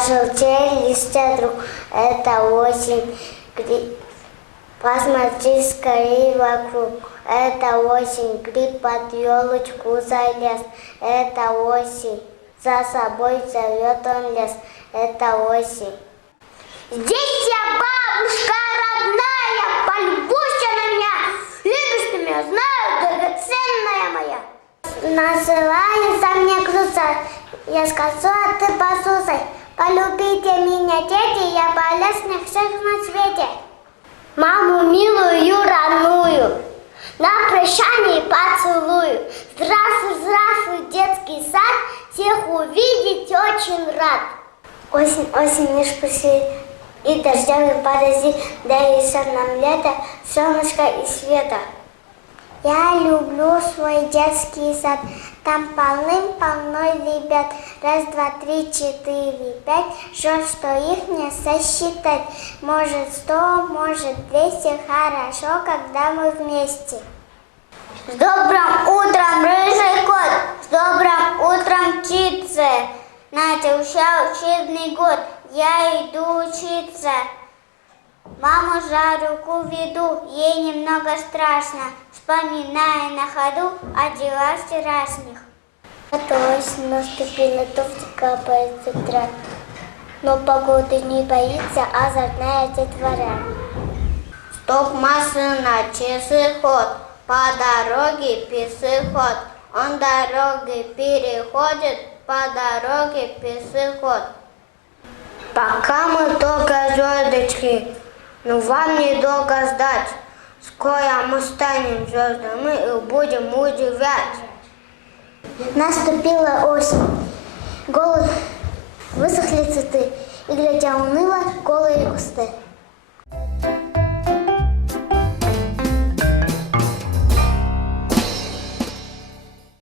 Пожелтели листья, друг, это осень. Посмотри скорее вокруг, это осень. Гриб под елочку залез, это осень. За собой зовет он лес, это осень. Здесь я, бабушка родная, полюбуйся на меня. Любишь ты меня, знаю, драгоценная моя. Называется мне Круза, я скажу, а ты послушай. Полюбите меня, дети, я полезных всех на свете. Маму милую, родную, на прощание поцелую. Здравствуй, здравствуй, детский сад, всех увидеть очень рад. Осень, осень, лишь пришли, и дождями подожди, да еще нам лето, солнышко и света. Я люблю свой детский сад, там полным-полно ребят. Раз, два, три, четыре, пять, жаль, что их не сосчитать. Может 100, может 200, хорошо, когда мы вместе. С добрым утром, рыжий кот, с добрым утром, птицы. Начался учебный год, я иду учиться. Маму за руку веду, ей немного страшно, вспоминая на ходу о делах вчерашних. Это осень наступила, дождь капает с утра, но погоды не боится озорная детвора. Стоп, машина, часы ход, по дороге пешеход, он дороги переходит, по дороге пешеход. Пока мы только звездочки, но вам недолго ждать. Скоро мы станем звездами и будем удивлять. Наступила осень, голые высохли цветы, и глядя уныло голые кусты.